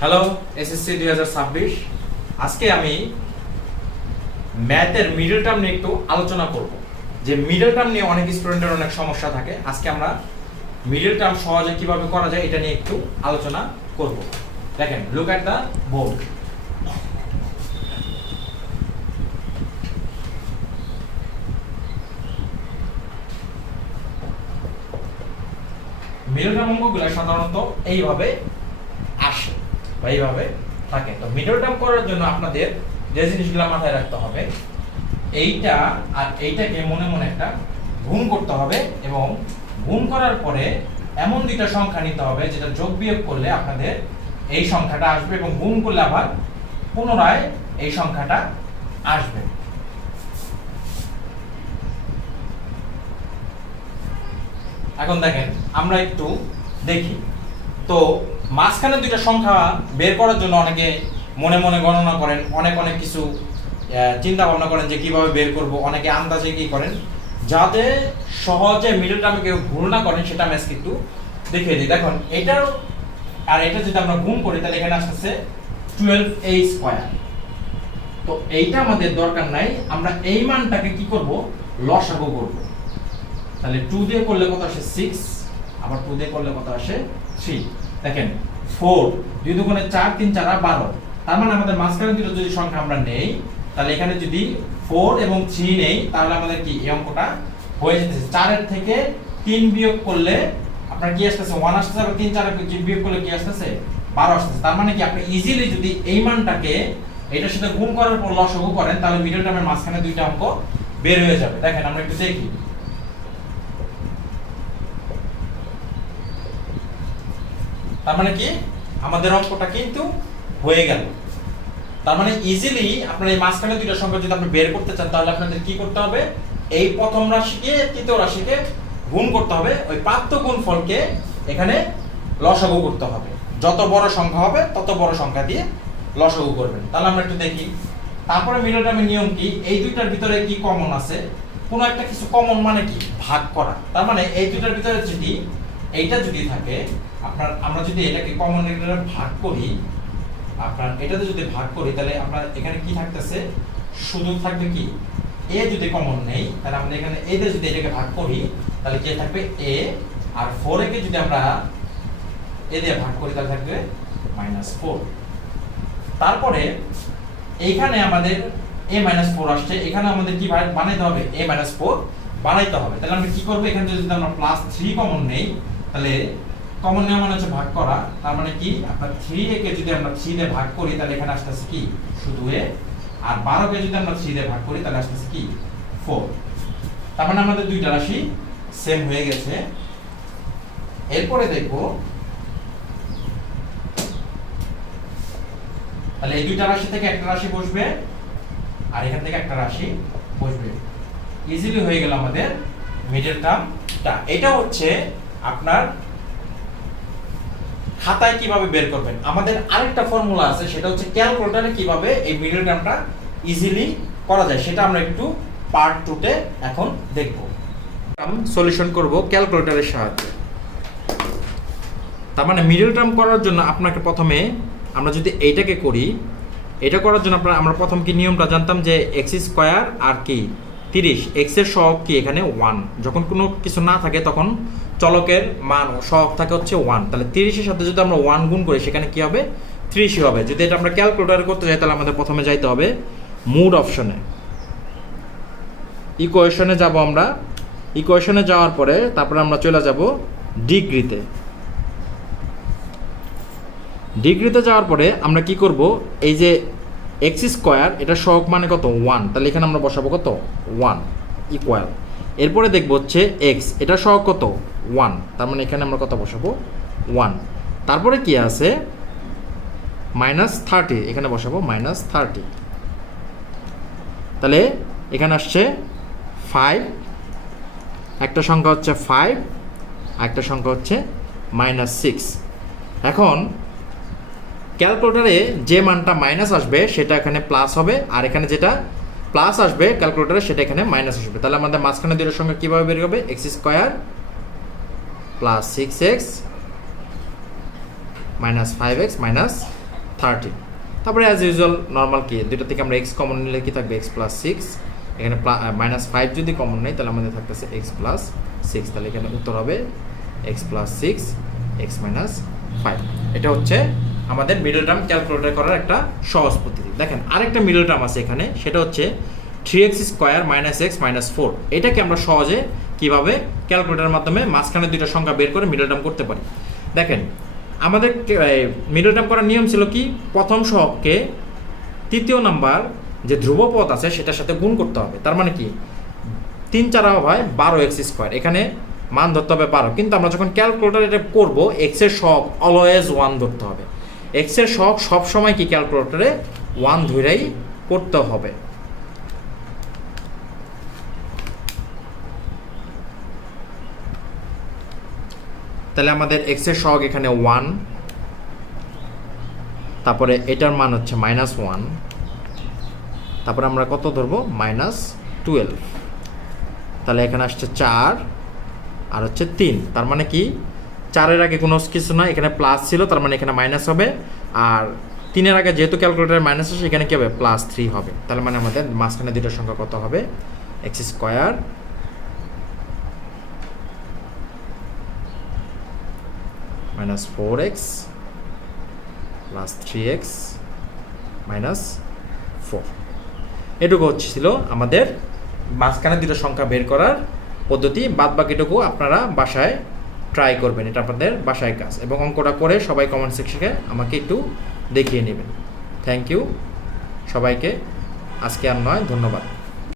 Hello SSC 2026। আজকে আমি ম্যাথের মিডল টার্ম নিয়ে একটু আলোচনা করব। যে মিডল টার্ম নিয়ে অনেক স্টুডেন্টের অনেক সমস্যা থাকে। আজকে আমরা মিডল টার্ম সহজে কিভাবে করা যায় এটা নিয়ে একটু আলোচনা করব। দেখেন, look at the board. Middle term অঙ্কগুলো সাধারণত এইভাবে আসে বা এইভাবে থাকে। তো মিডল টার্ম করার জন্য আপনাদের যে জিনিসগুলো মাথায় রাখতে হবে, এইটা আর এইটাকে মনে মনে একটা গুণ করতে হবে এবং গুণ করার পরে এমন দুইটা সংখ্যা নিতে হবে যেটা যোগ বিয়োগ করলে আপনাদের এই সংখ্যাটা আসবে এবং গুণ করলে আবার পুনরায় এই সংখ্যাটা আসবে। এখন দেখেন, আমরা একটু দেখি। তো মাঝখানে দুইটা সংখ্যা বের করার জন্য অনেকে মনে মনে গণনা করেন, অনেক কিছু চিন্তা ভাবনা করেন যে কিভাবে বের করব, অনেকে আন্দাজে কি করেন, যাতে সহজে মিডল টার্মে কেউ ভুল না করেন সেটা আমি আজকে একটু দেখিয়ে দিই। দেখুন, এটার আর এটা যদি আমরা গুণ করি তাহলে এখানে আসতেছে 12a স্কয়ার। তো এইটা আমাদের দরকার নাই, আমরা এই মানটাকে কি করব, লসাগু করব। তাহলে 2 দিয়ে করলে কত আসে 6, আবার 2 দিয়ে করলে কত আসে 3। দেখেন 4 2 দুগুণে 4 3 4 12। তার মানে আমাদের মাঝখানে দুটো যদি সংখ্যা আমরা নেই, তাহলে এখানে যদি 4 এবং 3 নেই তাহলে আমাদের কি এই অঙ্কটা হয়ে যেতেছে। 4 এর থেকে 3 বিয়োগ করলে আপনার কি আসতেছে 1 আসতেছে, আর 3 4 এর বিয়োগ করলে কি আসতেছে 12 আসতেছে। তার মানে কি আপনি ইজিলি যদি এই মানটাকে এটার সাথে গুণ করার পর লসাগু করেন তাহলে মিডল টার্মের মাঝখানে দুইটা অঙ্ক বের হয়ে যাবে। দেখেন আমরা একটু দেখি। তার মানে কি আমাদের অঙ্কটা কিন্তু হয়ে গেল। তার মানে ইজিলি আপনার এই মাঝখানে দুইটা সংখ্যা যদি আপনি বের করতে চান তাহলে আপনাদের কি করতে হবে, এই প্রথম রাশিকে তৃতীয় রাশিকে গুণ করতে হবে, ওই প্রাপ্ত গুণফলকে এখানে লসাগু করতে হবে। যত বড় সংখ্যা হবে তত বড় সংখ্যা দিয়ে লসাগু করবেন। তাহলে আমরা একটু দেখি। তারপরে মিডল টার্মের নিয়ম কি, এই দুইটার ভিতরে কি কমন আছে, কোনো একটা কিছু কমন মানে কি ভাগ করা। তার মানে এই দুইটার ভিতরে যদি এইটা যদি থাকে, আপনার আমরা যদি এটাকে কমন ভাগ করি, আপনার এটাতে যদি ভাগ করি তাহলে আপনার এখানে কি থাকতেছে, শুধু থাকবে কি a। যদি কমন নেই তাহলে আমরা এখানে a তে যদি এটাকে ভাগ করি তাহলে কি থাকবে a, আর 4 কে যদি আমরা a দিয়ে ভাগ করি তাহলে থাকবে -4। তারপরে এইখানে আমাদের a-4 আসছে, এখানে আমাদের কি বানাইতে হবে, a-4 বানাইতে হবে। তাহলে আমরা কি করব, এখানে যদি আমরা +3 কমন নেই তাহলে কমন নেওয়া মানে হচ্ছে ভাগ করা। তার মানে কি আপনার 3a কে যদি আমরা 3 দিয়ে ভাগ করি তাহলে এখানে আসতেছে কি শুধু a, আর 12 কে যদি আমরা 3 দিয়ে ভাগ করি তাহলে আসতেছে কি 4। তার মানে আমাদের দুইটা রাশি সেম হয়ে গেছে। এরপরে দেখব, তাহলে এই দুইটা রাশি থেকে একটা রাশি বসবে আর এখান থেকে একটা রাশি বসবে। ইজিলি হয়ে গেল আমাদের মিডল টার্মটা। এটা হচ্ছে আপনার খাতায় কিভাবে বের করবেন। আমাদের আরেকটা ফর্মুলা আছে, সেটা হচ্ছে ক্যালকুলেটরে কিভাবে এই মিডল টার্মটা ইজিলি করা যায়, সেটা আমরা একটু পার্ট 2 তে এখন দেখব। সলিউশন করব ক্যালকুলেটরের সাহায্যে। তার মানে মিডল টার্ম করার জন্য আপনাকে প্রথমে আমরা যদি এইটাকে করি, এটা করার জন্য আমরা প্রথম কি নিয়মটা জানতাম যে x স্কয়ার আর কি 30, x এর সহগ কি এখানে 1। যখন কোনো কিছু না থাকে তখন চলকের মান সহগ থাকে হচ্ছে 1। তাহলে 30 এর সাথে যদি আমরা 1 গুণ করি সেখানে কি হবে, 30 হবে। যদি এটা আমরা ক্যালকুলেটরে করতে যাই তাহলে আমাদের প্রথমে যাইতে হবে মোড অপশনে, ইকুয়েশনে যাব। আমরা ইকুয়েশনে যাওয়ার পরে তারপরে আমরা চলে যাব ডিগ্রিতে। ডিগ্রিতে যাওয়ার পরে আমরা কি করব, এই যে x স্কয়ার এটা সহগ মানে কত 1, তাহলে এখানে আমরা বসাবো কত 1 ইকুয়াল। এরপরে দেখব হচ্ছে x এটা সহগ কত 1, তার মানে এখানে আমরা কত বসাবো 1। তারপরে কি আছে -30, এখানে বসাবো -30। তাহলে এখানে আসছে 5, একটা সংখ্যা হচ্ছে 5, একটা সংখ্যা হচ্ছে -6। এখন ক্যালকুলেটরে যে মানটা মাইনাস আসবে সেটা এখানে প্লাস হবে, আর এখানে যেটা প্লাস আসবে ক্যালকুলেটরে সেটা এখানে মাইনাস আসবে। তাহলে আমাদের মাঝখানে দুটোর সংখ্যা কিভাবে বের হবে, x স্কয়ার + 6x - 5x - 13। তারপরে অ্যাজ ইউজুয়াল নর্মাল কি দুইটা থেকে আমরা এক্স কমন নিলে কি থাকবে এক্স প্লাস 6, এখানে -5 যদি কমন নেই তাহলে আমাদের থাকতেছে এক্স প্লাস 6, তাহলে এখানে উত্তর হবে এক্স প্লাস 6 এক্স মাইনাস 5। এটা হচ্ছে আমাদের মিডল টার্ম ক্যালকুলেট করার একটা সহজ পদ্ধতি। দেখেন আরেকটা মিডল টার্ম আছে এখানে, সেটা হচ্ছে 3x square minus x minus 4। এটাকে আমরা সহজে কিভাবে ক্যালকুলেটারের মাধ্যমে মাঝখানে দুইটা সংখ্যা বের করে মিডল টার্ম করতে পারি। দেখেন আমাদের মিডল টার্ম করার নিয়ম ছিল কি, প্রথম সহগকে তৃতীয় নাম্বার যে ধ্রুবপদ আছে সেটার সাথে গুণ করতে হবে। তার মানে কি 3 4 হয় 12x স্কোয়ার, এখানে মান ধরতে হবে 12, কিন্তু আমরা যখন ক্যালকুলেটার এটা করবো এক্স এর সহগ অলওয়েজ 1 ধরতে হবে। এক্স এর সহগ সবসময় কি ক্যালকুলেটারে 1 ধরেই করতে হবে। তাহলে আমাদের এক্স এর সহগ এখানে 1, তারপরে এটার মান হচ্ছে -1, তারপরে আমরা কত ধরবো -12, তাহলে এখানে আসছে 4 আর হচ্ছে 3। তার মানে কি 4-এর আগে কোনো কিছু না, এখানে প্লাস ছিল, তার মানে এখানে মাইনাস হবে, আর 3-এর আগে যেহেতু ক্যালকুলেটার মাইনাস আছে এখানে কি হবে +3 হবে। তাহলে মানে আমাদের মাঝখানে দুটো সংখ্যা কত হবে এক্স স্কোয়ার -4x + 3x - 4। এটুকু ছিল আমাদের মাঝখানে দুটো সংখ্যা বের করার পদ্ধতি। বাদ বাকিটুকু আপনারা বাসায় ট্রাই করবেন, এটা আপনাদের বাসায় কাজ, এবং অঙ্কটা করে সবাই কমেন্ট সেকশনে আমাকে একটু দেখিয়ে নেবেন। থ্যাংক ইউ সবাইকে, আজকে আর নয়, ধন্যবাদ।